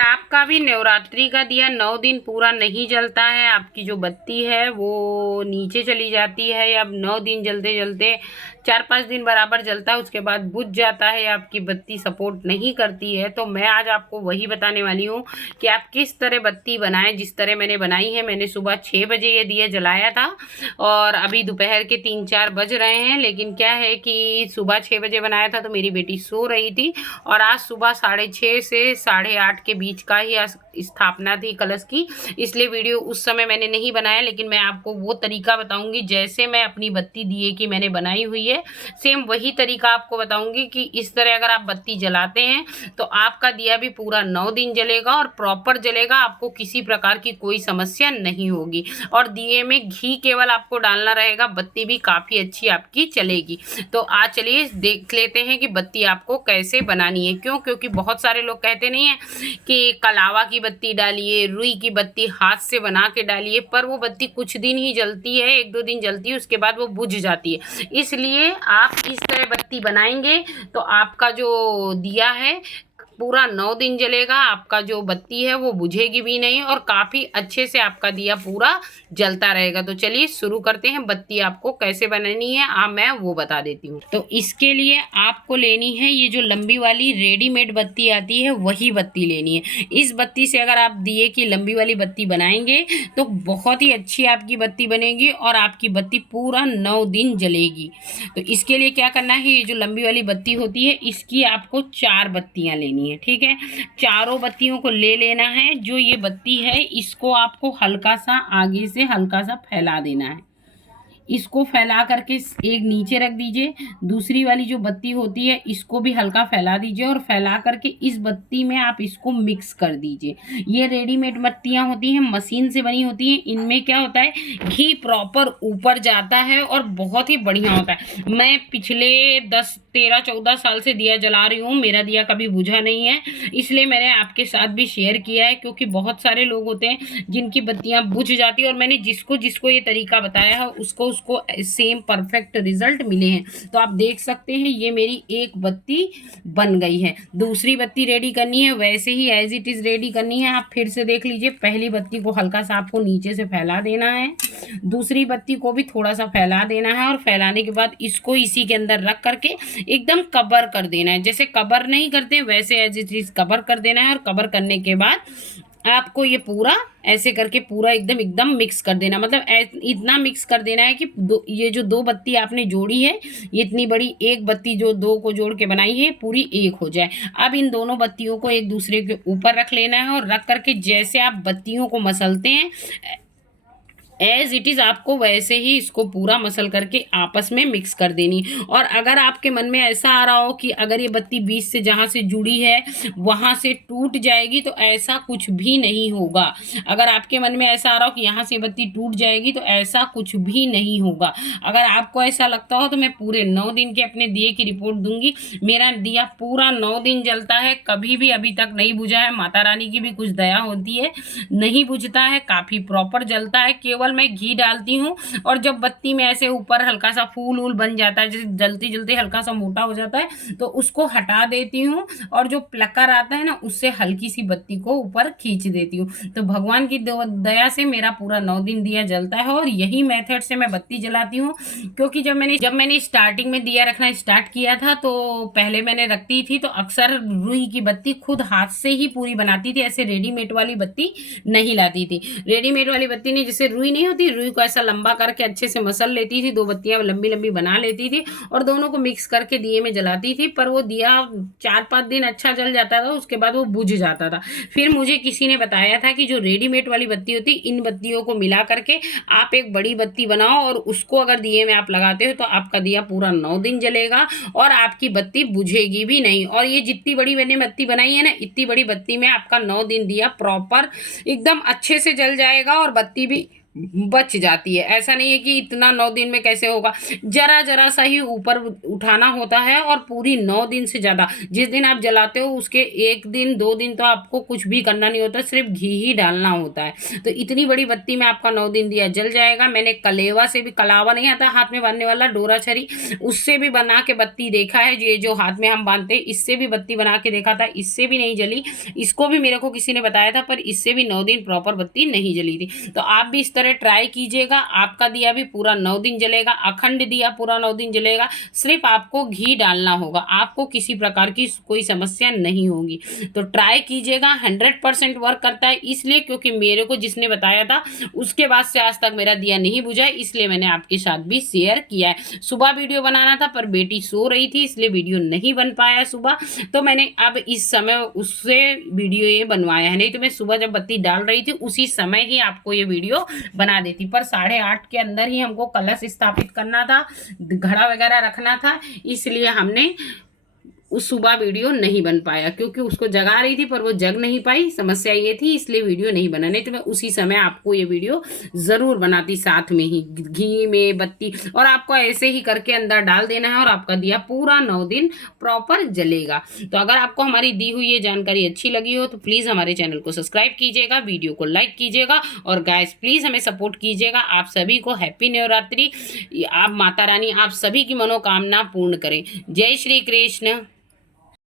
आपका भी नवरात्रि का दिया 9 दिन पूरा नहीं जलता है, आपकी जो बत्ती है वो नीचे चली जाती है, या 9 दिन जलते जलते 4-5 दिन बराबर जलता है, उसके बाद बुझ जाता है, आपकी बत्ती सपोर्ट नहीं करती है, तो मैं आज आपको वही बताने वाली हूँ कि आप किस तरह बत्ती बनाएं जिस तरह मैंने बनाई है। मैंने सुबह 6 बजे ये दिया जलाया था और अभी दोपहर के 3-4 बज रहे हैं, लेकिन क्या है कि सुबह 6 बजे बनाया था तो मेरी बेटी सो रही थी और आज सुबह 6:30 से 8:30 के बीच का ही स्थापना थी कलश की, इसलिए वीडियो उस समय मैंने नहीं बनाया। लेकिन मैं आपको वो तरीका बताऊंगी जैसे मैं अपनी बत्ती दिए की मैंने बनाई हुई है, सेम वही तरीका आपको बताऊंगी कि इस तरह अगर आप बत्ती जलाते हैं तो आपका दिया भी पूरा 9 दिन जलेगा और प्रॉपर जलेगा, आपको किसी प्रकार की कोई समस्या नहीं होगी। और दिए में घी केवल आपको डालना रहेगा, बत्ती भी काफ़ी अच्छी आपकी चलेगी। तो आज चलिए देख लेते हैं कि बत्ती आपको कैसे बनानी है। क्योंकि बहुत सारे लोग कहते नहीं है कि कलावा की बत्ती डालिए, रुई की बत्ती हाथ से बना के डालिए, पर वो बत्ती कुछ दिन ही जलती है, 1-2 दिन जलती है, उसके बाद वो बुझ जाती है। इसलिए आप इस तरह बत्ती बनाएंगे तो आपका जो दिया है पूरा 9 दिन जलेगा, आपका जो बत्ती है वो बुझेगी भी नहीं और काफ़ी अच्छे से आपका दिया पूरा जलता रहेगा। तो चलिए शुरू करते हैं। बत्ती आपको कैसे बनानी है मैं वो बता देती हूँ। तो इसके लिए आपको लेनी है ये जो लंबी वाली रेडीमेड बत्ती आती है, वही बत्ती लेनी है। इस बत्ती से अगर आप दिए की लंबी वाली बत्ती बनाएंगे तो बहुत ही अच्छी आपकी बत्ती बनेगी और आपकी बत्ती पूरा 9 दिन जलेगी। तो इसके लिए क्या करना है, ये जो लंबी वाली बत्ती होती है इसकी आपको 4 बत्तियां लेनी है, ठीक है। चारों बत्तियों को ले लेना है। जो ये बत्ती है इसको आपको हल्का सा आगे से हल्का सा फैला देना है, इसको फैला करके एक नीचे रख दीजिए। दूसरी वाली जो बत्ती होती है इसको भी हल्का फैला दीजिए और फैला करके इस बत्ती में आप इसको मिक्स कर दीजिए। ये रेडीमेड बत्तियां होती हैं, मशीन से बनी होती हैं, इनमें क्या होता है घी प्रॉपर ऊपर जाता है और बहुत ही बढ़िया होता है। मैं पिछले 10-13-14 साल से दिया जला रही हूँ, मेरा दिया कभी बुझा नहीं है, इसलिए मैंने आपके साथ भी शेयर किया है। क्योंकि बहुत सारे लोग होते हैं जिनकी बत्तियां बुझ जाती है और मैंने जिसको जिसको ये तरीका बताया है उसको सेम परफेक्ट रिजल्ट मिले हैं। तो आप देख सकते हैं ये मेरी एक बत्ती बन गई है। दूसरी बत्ती रेडी करनी है, वैसे ही एज इट इज रेडी करनी है। आप फिर से देख लीजिए, पहली बत्ती को हल्का सा आपको नीचे से फैला देना है, दूसरी बत्ती को भी थोड़ा सा फैला देना है और फैलाने के बाद इसको इसी के अंदर रख करके एकदम कवर कर देना है। जैसे कवर नहीं करते वैसे एज इट इज कवर कर देना है और कवर करने के बाद आपको ये पूरा ऐसे करके पूरा एकदम मिक्स कर देना। मतलब इतना मिक्स कर देना है कि ये जो 2 बत्ती आपने जोड़ी है, ये इतनी बड़ी एक बत्ती जो 2 को जोड़ के बनाई है पूरी एक हो जाए। अब इन दोनों बत्तियों को एक दूसरे के ऊपर रख लेना है और रख करके जैसे आप बत्तियों को मसलते हैं एज इट इज़ आपको वैसे ही इसको पूरा मसल करके आपस में मिक्स कर देनी। और अगर आपके मन में ऐसा आ रहा हो कि अगर ये बत्ती बीच से जहाँ से जुड़ी है वहाँ से टूट जाएगी, तो ऐसा कुछ भी नहीं होगा। अगर आपके मन में ऐसा आ रहा हो कि यहाँ से बत्ती टूट जाएगी, तो ऐसा कुछ भी नहीं होगा। अगर आपको ऐसा लगता हो तो मैं पूरे 9 दिन के अपने दिए की रिपोर्ट दूंगी। मेरा दिया पूरा 9 दिन जलता है, कभी भी अभी तक नहीं बुझा है। माता रानी की भी कुछ दया होती है, नहीं बुझता है, काफ़ी प्रॉपर जलता है। केवल मैं घी डालती हूँ और जब बत्ती में ऐसे ऊपर हल्का सा फूल बन जाता है, जैसे जलते जलते हल्का सा मोटा हो जाता है, तो उसको हटा देती हूँ और जो प्लकर आता है ना उससे हल्की सी बत्ती को ऊपर खींच देती हूँ। तो भगवान की दया से मेरा पूरा 9 दिन दिया जलता है और यही मेथड से मैं बत्ती जलाती हूँ। क्योंकि जब मैंने स्टार्टिंग में दिया रखना स्टार्ट किया था तो पहले मैंने रखती थी तो अक्सर रुई की बत्ती खुद हाथ से ही पूरी बनाती थी, ऐसे रेडीमेड वाली बत्ती नहीं लाती थी। रेडीमेड वाली बत्ती ने जैसे रुई नहीं होती, रुई को ऐसा लंबा करके अच्छे से मसल लेती थी, 2 बत्तियां लंबी लंबी बना लेती थी और दोनों को मिक्स करके दिए में जलाती थी। पर वो दिया 4-5 दिन अच्छा जल जाता था, उसके बाद वो बुझ जाता था। फिर मुझे किसी ने बताया था कि जो रेडीमेड वाली बत्ती होती, इन बत्तियों को मिला करके आप एक बड़ी बत्ती बनाओ और उसको अगर दिए में आप लगाते हो तो आपका दिया पूरा 9 दिन जलेगा और आपकी बत्ती बुझेगी भी नहीं। और ये जितनी बड़ी मैंने बत्ती बनाई है ना, इतनी बड़ी बत्ती में आपका 9 दिन दिया प्रॉपर एकदम अच्छे से जल जाएगा और बत्ती भी बच जाती है। ऐसा नहीं है कि इतना 9 दिन में कैसे होगा, जरा जरा सा ही ऊपर उठाना होता है और पूरी 9 दिन से ज़्यादा जिस दिन आप जलाते हो उसके 1 दिन 2 दिन तो आपको कुछ भी करना नहीं होता, सिर्फ घी ही डालना होता है। तो इतनी बड़ी बत्ती में आपका 9 दिन दिया जल जाएगा। मैंने कलेवा से भी, कलावा नहीं आता हाथ में बांधने वाला डोरा छरी, उससे भी बना के बत्ती देखा है। ये जो हाथ में हम बांधते हैं इससे भी बत्ती बना के देखा था, इससे भी नहीं जली। इसको भी मेरे को किसी ने बताया था, पर इससे भी 9 दिन प्रॉपर बत्ती नहीं जली थी। तो आप भी इस तरह ट्राई कीजिएगा, आपका दिया भी पूरा 9 दिन जलेगा, अखंड दिया पूरा 9 दिन जलेगा। सिर्फ आपको घी डालना होगा, आपको किसी प्रकार की कोई समस्या नहीं होगी। तो ट्राई कीजिएगा, 100% वर्क करता है। इसलिए क्योंकि मेरे को जिसने बताया था उसके बाद से आज तक मेरा दिया नहीं बुझा, इसलिए मैंने आपके साथ भी शेयर किया है। सुबह वीडियो बनाना था पर बेटी सो रही थी, इसलिए वीडियो नहीं बन पाया सुबह। तो मैंने अब इस समय उससे वीडियो ये बनवाया है, नहीं तो मैं सुबह जब बत्ती डाल रही थी उसी समय ही आपको ये वीडियो बना देती। पर 8:30 के अंदर ही हमको कलश स्थापित करना था, घड़ा वगैरह रखना था, इसलिए हमने उस सुबह वीडियो नहीं बन पाया, क्योंकि उसको जगा रही थी पर वो जग नहीं पाई, समस्या ये थी, इसलिए वीडियो नहीं बना। नहीं तो मैं उसी समय आपको ये वीडियो ज़रूर बनाती, साथ में ही घी में बत्ती। और आपको ऐसे ही करके अंदर डाल देना है और आपका दिया पूरा 9 दिन प्रॉपर जलेगा। तो अगर आपको हमारी दी हुई ये जानकारी अच्छी लगी हो तो प्लीज़ हमारे चैनल को सब्सक्राइब कीजिएगा, वीडियो को लाइक कीजिएगा और गाइस प्लीज़ हमें सपोर्ट कीजिएगा। आप सभी को हैप्पी नवरात्रि। आप माता रानी आप सभी की मनोकामना पूर्ण करें। जय श्री कृष्ण।